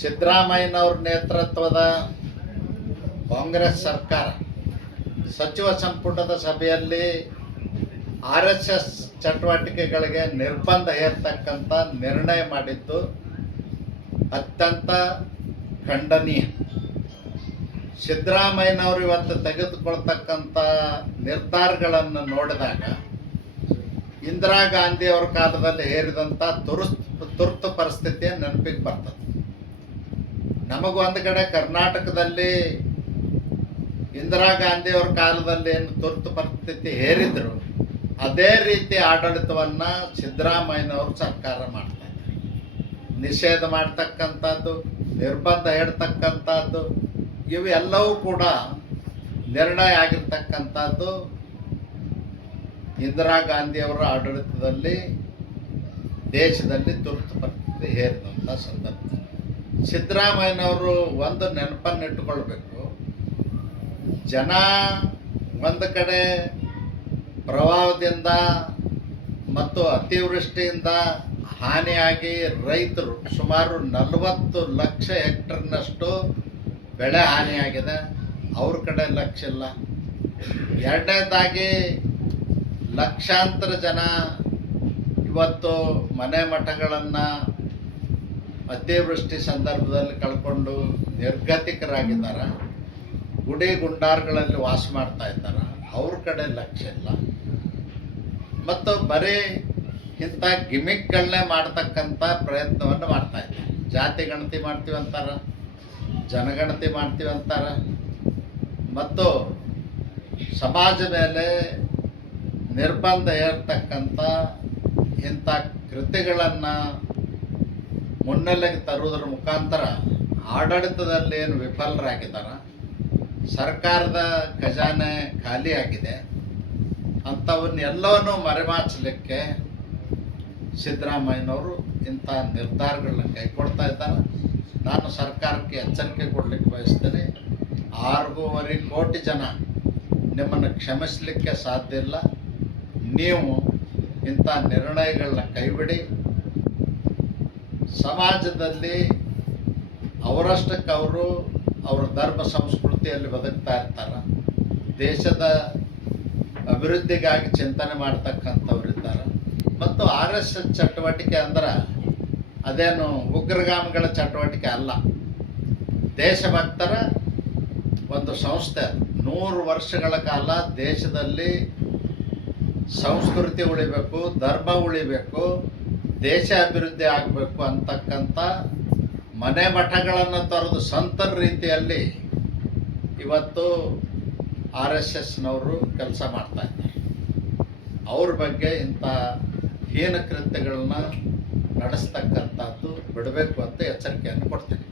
ಸಿದ್ದರಾಮಯ್ಯನವ್ರ ನೇತೃತ್ವದ ಕಾಂಗ್ರೆಸ್ ಸರ್ಕಾರ, ಸಚಿವ ಸಂಪುಟದ ಸಭೆಯಲ್ಲಿ ಆರ್ ಎಸ್ ಎಸ್ ಚಟುವಟಿಕೆಗಳಿಗೆ ನಿರ್ಬಂಧ ಹೇರ್ತಕ್ಕಂಥ ನಿರ್ಣಯ ಮಾಡಿದ್ದು ಅತ್ಯಂತ ಖಂಡನೀಯ. ಸಿದ್ದರಾಮಯ್ಯನವರು ಇವತ್ತು ತೆಗೆದುಕೊಳ್ತಕ್ಕಂಥ ನಿರ್ಧಾರಗಳನ್ನು ನೋಡಿದಾಗ ಇಂದಿರಾ ಅವರ ಕಾಲದಲ್ಲಿ ಹೇರಿದಂಥ ತುರ್ತು ತುರ್ತು ಪರಿಸ್ಥಿತಿಯ ನೆನಪಿಗೆ ಬರ್ತದೆ. ನಮಗೂ ಒಂದು ಕಡೆ ಕರ್ನಾಟಕದಲ್ಲಿ ಇಂದಿರಾ ಗಾಂಧಿ ಅವ್ರ ಕಾಲದಲ್ಲಿ ಏನು ತುರ್ತು ಪರಿಸ್ಥಿತಿ ಹೇರಿದ್ರು, ಅದೇ ರೀತಿ ಆಡಳಿತವನ್ನು ಸಿದ್ದರಾಮಯ್ಯನವರು ಸರ್ಕಾರ ಮಾಡ್ತಾ ನಿಷೇಧ ಮಾಡ್ತಕ್ಕಂಥದ್ದು, ನಿರ್ಬಂಧ ಹೇಳ್ತಕ್ಕಂಥದ್ದು ಇವೆಲ್ಲವೂ ಕೂಡ ನಿರ್ಣಯ ಆಗಿರ್ತಕ್ಕಂಥದ್ದು ಇಂದಿರಾ ಗಾಂಧಿಯವರ ಆಡಳಿತದಲ್ಲಿ ದೇಶದಲ್ಲಿ ತುರ್ತು ಪರಿಸ್ಥಿತಿ ಹೇರಿದಂಥ ಸಂದರ್ಭ. ಸಿದ್ದರಾಮಯ್ಯನವರು ಒಂದು ನೆನಪನ್ನಿಟ್ಟುಕೊಳ್ಬೇಕು. ಜನ ಒಂದು ಕಡೆ ಪ್ರವಾಹದಿಂದ ಮತ್ತು ಅತಿವೃಷ್ಟಿಯಿಂದ ಹಾನಿಯಾಗಿ ರೈತರು ಸುಮಾರು ನಲವತ್ತು ಲಕ್ಷ ಹೆಕ್ಟರ್ನಷ್ಟು ಬೆಳೆ ಹಾನಿಯಾಗಿದೆ. ಅವ್ರ ಕಡೆ ಲಕ್ಷ ಇಲ್ಲ. ಎರಡನೇದಾಗಿ ಲಕ್ಷಾಂತರ ಜನ ಇವತ್ತು ಮನೆ ಮಠಗಳನ್ನು ಅತಿವೃಷ್ಟಿ ಸಂದರ್ಭದಲ್ಲಿ ಕಳ್ಕೊಂಡು ನಿರ್ಗತಿಕರಾಗಿದ್ದಾರೆ. ಗುಡಿ ಗುಂಡಾರ್ಗಳಲ್ಲಿ ವಾಸ ಮಾಡ್ತಾ ಇದ್ದಾರೆ. ಅವ್ರ ಕಡೆ ಲಕ್ಷ್ಯ ಇಲ್ಲ. ಮತ್ತು ಬರೀ ಇಂಥ ಗಿಮಿಕ್ಗಳನ್ನೇ ಮಾಡ್ತಕ್ಕಂಥ ಪ್ರಯತ್ನವನ್ನು ಮಾಡ್ತಾ ಇದ್ದಾರೆ. ಜಾತಿ ಗಣತಿ ಮಾಡ್ತೀವಿ ಅಂತಾರ, ಜನಗಣತಿ ಮಾಡ್ತೀವಿ ಅಂತಾರ. ಮತ್ತು ಸಮಾಜ ಮೇಲೆ ನಿರ್ಬಂಧ ಏರ್ತಕ್ಕಂಥ ಇಂಥ ಕೃತಿಗಳನ್ನು ಮುನ್ನೆಲೆಗೆ ತರುವುದರ ಮುಖಾಂತರ ಆಡಳಿತದಲ್ಲಿ ಏನು ವಿಫಲರಾಗಿದ್ದಾರೆ? ಸರ್ಕಾರದ ಖಜಾನೆ ಖಾಲಿ ಆಗಿದೆ. ಅಂಥವನ್ನೆಲ್ಲವನ್ನು ಮರೆಮಾಚಲಿಕ್ಕೆ ಸಿದ್ದರಾಮಯ್ಯನವರು ಇಂಥ ನಿರ್ಧಾರಗಳನ್ನ ಕೈಗೊಳ್ತಾ ಇದ್ದಾರೆ. ನಾನು ಸರ್ಕಾರಕ್ಕೆ ಎಚ್ಚರಿಕೆ ಕೊಡಲಿಕ್ಕೆ ಬಯಸ್ತೇನೆ. ಆರೂವರೆ ಕೋಟಿ ಜನ ನಿಮ್ಮನ್ನು ಕ್ಷಮಿಸಲಿಕ್ಕೆ ಸಾಧ್ಯ ಇಲ್ಲ. ನೀವು ಇಂಥ ನಿರ್ಣಯಗಳನ್ನ ಕೈಬಿಡಿ. ಸಮಾಜದಲ್ಲಿ ಅವರಷ್ಟಕ್ಕವರು ಅವರ ಧರ್ಮ ಸಂಸ್ಕೃತಿಯಲ್ಲಿ ಬದುಕ್ತಾ ಇರ್ತಾರೆ. ದೇಶದ ಅಭಿವೃದ್ಧಿಗಾಗಿ ಚಿಂತನೆ ಮಾಡ್ತಕ್ಕಂಥವ್ರಿದ್ದಾರೆ ಮತ್ತು ಆರ್ ಎಸ್ ಎಸ್ ಚಟುವಟಿಕೆ ಅಂದ್ರೆ ಅದೇನು ಉಗ್ರಗಾಮಿಗಳ ಚಟುವಟಿಕೆ ಅಲ್ಲ. ದೇಶಭಕ್ತರ ಒಂದು ಸಂಸ್ಥೆ. ನೂರು ವರ್ಷಗಳ ಕಾಲ ದೇಶದಲ್ಲಿ ಸಂಸ್ಕೃತಿ ಉಳಿಬೇಕು, ಧರ್ಮ ಉಳಿಬೇಕು ದೇಶ ಅಭಿವೃದ್ಧಿ ಆಗಬೇಕು ಅಂತಕ್ಕಂಥ ಮನೆ ಮಠಗಳನ್ನು ತೊರೆದು ಸಂತರ ರೀತಿಯಲ್ಲಿ ಇವತ್ತು ಆರ್ ಎಸ್ ಎಸ್ನವರು ಕೆಲಸ ಮಾಡ್ತಾ ಇದ್ದಾರೆ. ಅವ್ರ ಬಗ್ಗೆ ಇಂಥ ಹೀನ ಕೃತ್ಯಗಳನ್ನ ನಡೆಸ್ತಕ್ಕಂಥದ್ದು ಬಿಡಬೇಕು ಅಂತ ಎಚ್ಚರಿಕೆಯನ್ನು ಕೊಡ್ತೀನಿ.